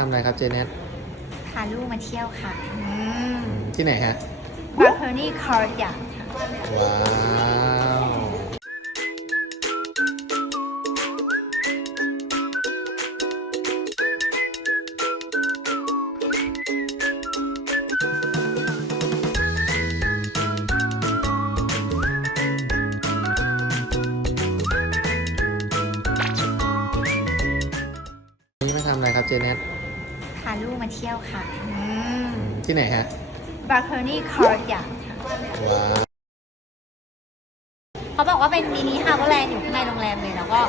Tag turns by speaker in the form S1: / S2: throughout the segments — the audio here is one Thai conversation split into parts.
S1: ทำอะไรครับเจเน็ต
S2: พาลูกมาเที่ยวค่ะ
S1: ที่ไหนฮะ
S2: บาร์เ n นี่คอร์ดอย่างค่ะ
S1: ว้าวนี่มาทำอะไรครับเจเน็ต
S2: พาลูกมาเที่ยวค่ะ
S1: ที่ไหนฮะ
S2: บาร์เ n นี่คอร์ดอย่างค่ะ
S1: ว้าว
S2: เขาบอกว่าเป็นมินิฮาร์เบอร์แลนด์อยู่ข้างในโรงแรมเลยแล้วก็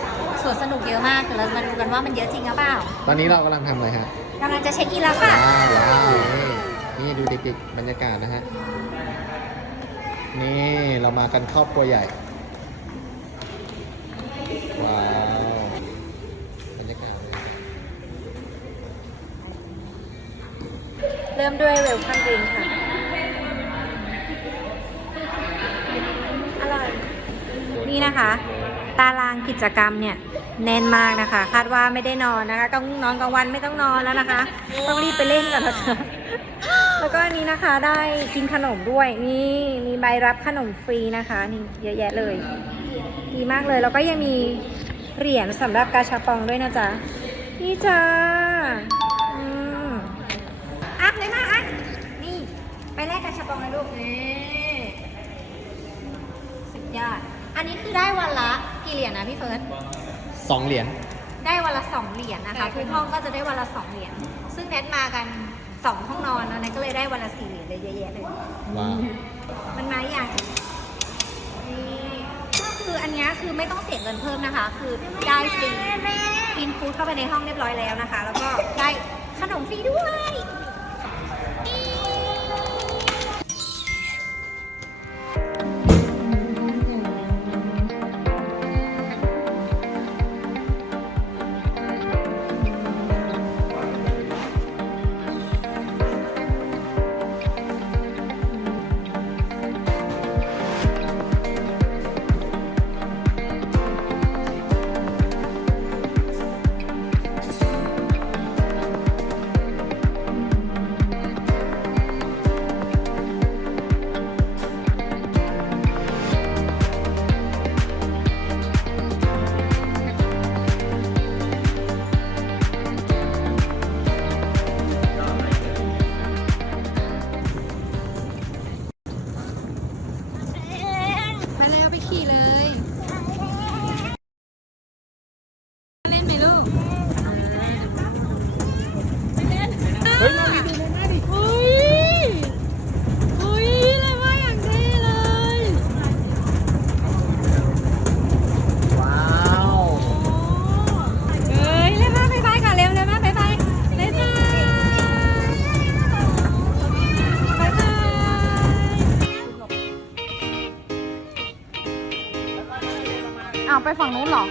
S2: สวนสนุกเยอะมากเดี๋ยวเราจะมาดูกันว่ามันเยอะจริงหรือเปล่า
S1: ตอนนี้เรากำลังทำอะไรฮะ
S2: กำลังจะเช็คอินแล้วค่ะ
S1: ว้าวว้าวนี่นี่ดูเด็กๆบรรยากาศนะฮะนี่เรามากันครอบครัวใหญ่ว้าวบรรยากาศเลย
S2: เริ่มด้วยเวลคัมดริงค่ะ อร่อย นี่นะคะ ตารางกิจกรรมเนี่ยแน่นมากนะคะ คาดว่าไม่ได้นอนนะคะกลางนอนกลางวันไม่ต้องนอนแล้วนะคะ ต้องรีบไปเล่นก่อนนะคะแล้วก็อันนี้นะคะได้กินขนมด้วยนี่มีใบรับขนมฟรีนะคะนี่เยอะแยะเลย ดีมากเลยแล้วก็ยังมีเหรียญสำหรับกาชาปองด้วยนะจ๊ะนี่จ้า ลยลูกนี่สุดยอด อันนี้คือได้วันละกี่เหรียญนะพี่เฟิร์ส
S1: สองเหรียญ
S2: ได้วันละสองเหรียญนะคะทุกห้องก็จะได้วันละสองเหรียญ ซึ่งแนทมากันสองห้องนอนแล้วแนทก็เลยได้วันละสี่เหรียญเลยเยอะแยะเลย
S1: ว้าว
S2: มันมาอย่างนี่ก็คืออันเนี้ยคือไม่ต้องเสียเงินเพิ่มนะคะ คือได้ฟรีกินฟู้ดเข้าไปในห้องเรียบร้อยแล้วนะคะ แล้วก็ได้ขนมฟรีด้วย ไปฝั่งนู้นเหรอ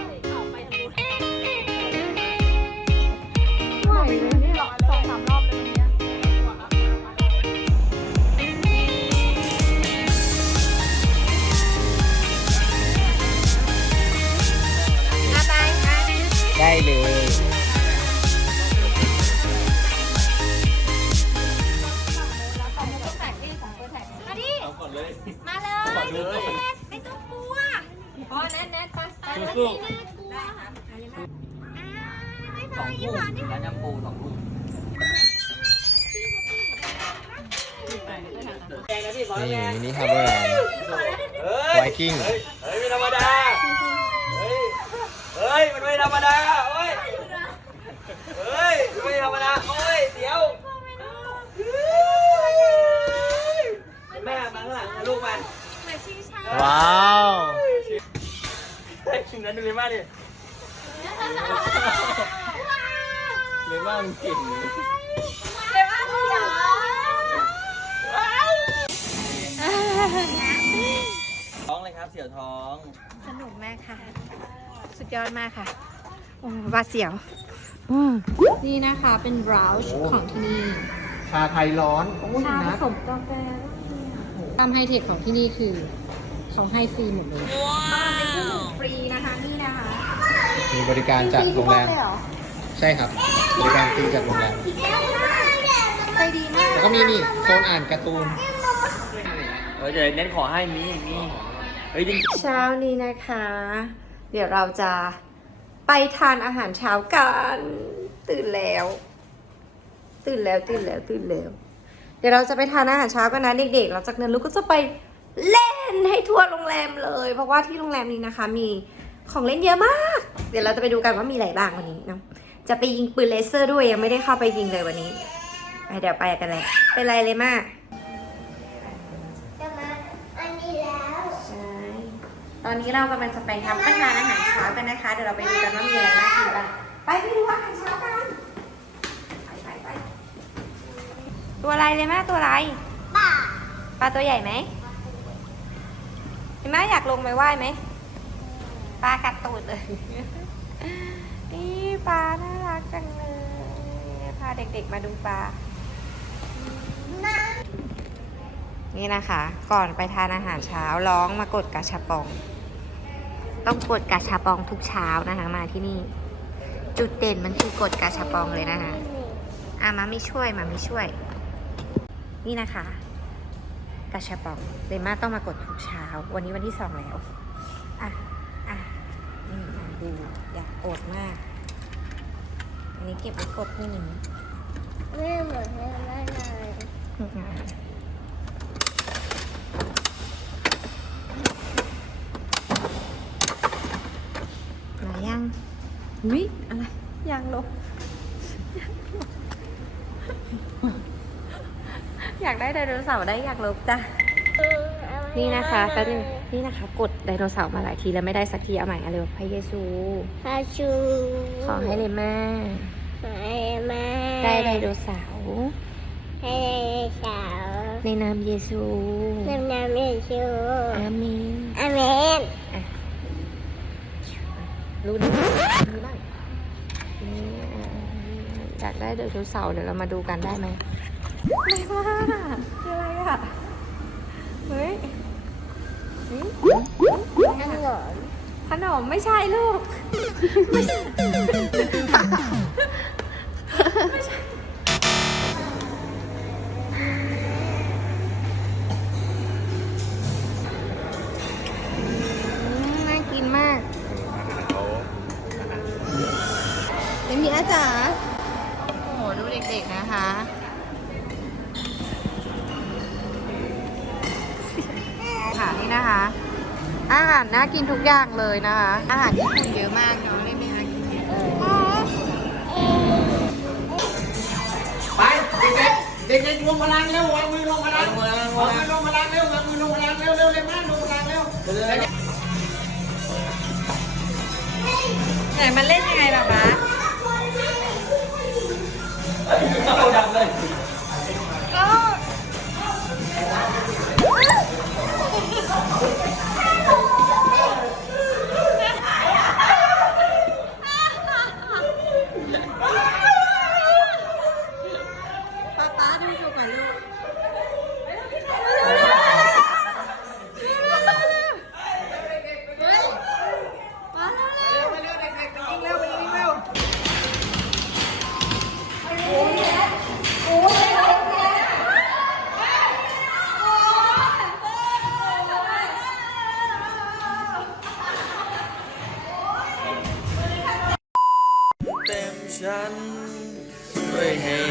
S2: ไหวเลยสองสามรอบเลยตรงเนี้ยไป
S1: ได้เลย
S2: มาดิมาเลยไม่ต้องกลัวพอแน่นแน่นไป ไปแล้ว
S1: สู้
S2: นี่น่ากลัวอ่าไม่พอยี่หวานนี่
S3: ร้านยำปูสองลูก
S1: นี่มินิฮาร์เบอร์แลนด์ไวกิ้ง
S3: เฮ้ยเฮ้ยไม่ธรรมดา เฮ้ย เฮ้ย มันไม่ธรรมดาโอ้ย เฮ้ยมันไม่ธรรมดา โอ้ย เดี๋ยว แม่มาข้างหลังนะลูกมัน
S2: เหมือนชิงช้า
S1: ว้าว
S3: เฮ้ยชิงนั้นดูเลยมากดิ เลยมากมันเก่งเลย
S2: เดี๋ยวว่าเดี๋ยว
S3: ท้องเลยครับเสี่ยวท้อง
S2: สนุกมากค่ะ สุดยอดมากค่ะโอ้บาดเสียวอืมนี่นะคะเป็นบราวช์ของที่นี่
S1: ชาไทยร้อนโอ้ย
S2: ชาผ
S1: นะ
S2: สมกาแฟตามไฮเทคของที่นี่คือเขาให้ฟรีหมดเลยว้าวเป็นเครื่องดื่มฟรีนะคะนี่นะคะ
S1: มีบริการจากโรงแรม
S2: ฟทุกห้อเลยเหอ
S1: ใช่ครับบริการฟรีจากโรงแรม
S2: ใจดีมาก
S1: แล้วก็มีนี่โซนอ่านการ์ตูน
S3: เออเดี๋ยวเน้นขอให้มีมีเฮ้ยจริง
S2: เช้านี้นะคะ เดี๋ยวเราจะไปทานอาหารเช้ากัน ตื่นแล้ว ตื่นแล้วตื่นแล้วตื่นแล้ว เดี๋ยวเราจะไปทานอาหารเช้ากันนะเด็กๆแล้วจากนั้นลูกก็จะไปเล่นให้ทั่วโรงแรมเลย เพราะว่าที่โรงแรมนี้นะคะ มีของเล่นเยอะมาก เดี๋ยวเราจะไปดูกันว่ามีอะไรบ้างวันนี้เนาะ จะไปยิงปืนเลเซอร์ด้วยยังไม่ได้เข้าไปยิงเลยวันนี้ไปเดี๋ยวไปกันเลยเป็นไรเลยมาก
S4: จะมาอันนี้แล้ว
S2: ใช่ตอนนี้เรากำลังจะไปทำอาหารอาหารเช้ากันนะคะ เดี๋ยวเราไปดูกันว่ามีอะไรน่ากินบ้างไปไปดูอาหารเช้ากันไปไปไปตัวอะไรเลยแม่ตัวอะไร
S4: ป่า
S2: ปลาตัวใหญ่ไหมเห็นไหมอยากลงไปว่ายไหม ปลากัดตูดเลย นี่ปลาน่ารักจังเลย พาเด็กๆมาดูปลา นี่นะคะ ก่อนไปทานอาหารเช้าร้องมากดกาชาปอง ต้องกดกาชาปองทุกเช้านะคะ มาที่นี่ จุดเด่นมันคือกดกาชาปองเลยนะคะอะมาไม่ช่วยมาไม่ช่วย นี่นะคะกาชาปองเลม่าต้องมากดทุกเช้า วันนี้วันที่สองแล้ว อะ ดู อยากกดมาก อันนี้เก็บไว้กดพรุ่งนี้
S4: ไม่เหมือนไม่ได้เลย
S2: มายังอุ้ยอะไรยังลบอยากได้ไดโนเสาร์ได้อยากลบจ้ะ นี่นะคะแป๊บนึงนี่นะคะ กดไดโนเสาร์มาหลายทีแล้วไม่ได้สักทีเอาใหม่เอาเร็วพระเยซู
S4: พาชู
S2: ขอให้เลม่า
S4: ให้แม่
S2: ได้ไดโนเสาร์
S4: ให้สาว
S2: ในนามเยซู
S4: น้ำน้ำเยชู
S2: อาเมน
S4: อาเมน
S2: รู้นะมีบ้างนี่อะอยากได้ไดโนเสาร์เดี๋ยวเรามาดูกันได้ไหมไม่ว่าคืออะไรอะเฮ้ยเฮ้ย
S4: ขนม
S2: ขนมไม่ใช่ลูก ไม่ใช่ ไม่ใช่ น่ากินมาก เอ็มมีอาจ๋าโอ้โหดูเด็กๆนะคะ ค่ะนี่นะคะ อาหารน่ากินทุกอย่างเลยนะคะ อาหารญี่ปุ่นเยอะมากเนาะได้ไหมคะ
S1: ไปเด็กๆเด็กๆรวมพลังเร็ววางมือลงพลังวางมือลงพลังเร็ววางมือลงพลังเร็วเร็วเร็วมากลงพลังเร็ว
S2: ไหนมันเล่นยังไงแบบว่า
S3: เอาดังเลย ฉัน ด้วย
S2: เหตุ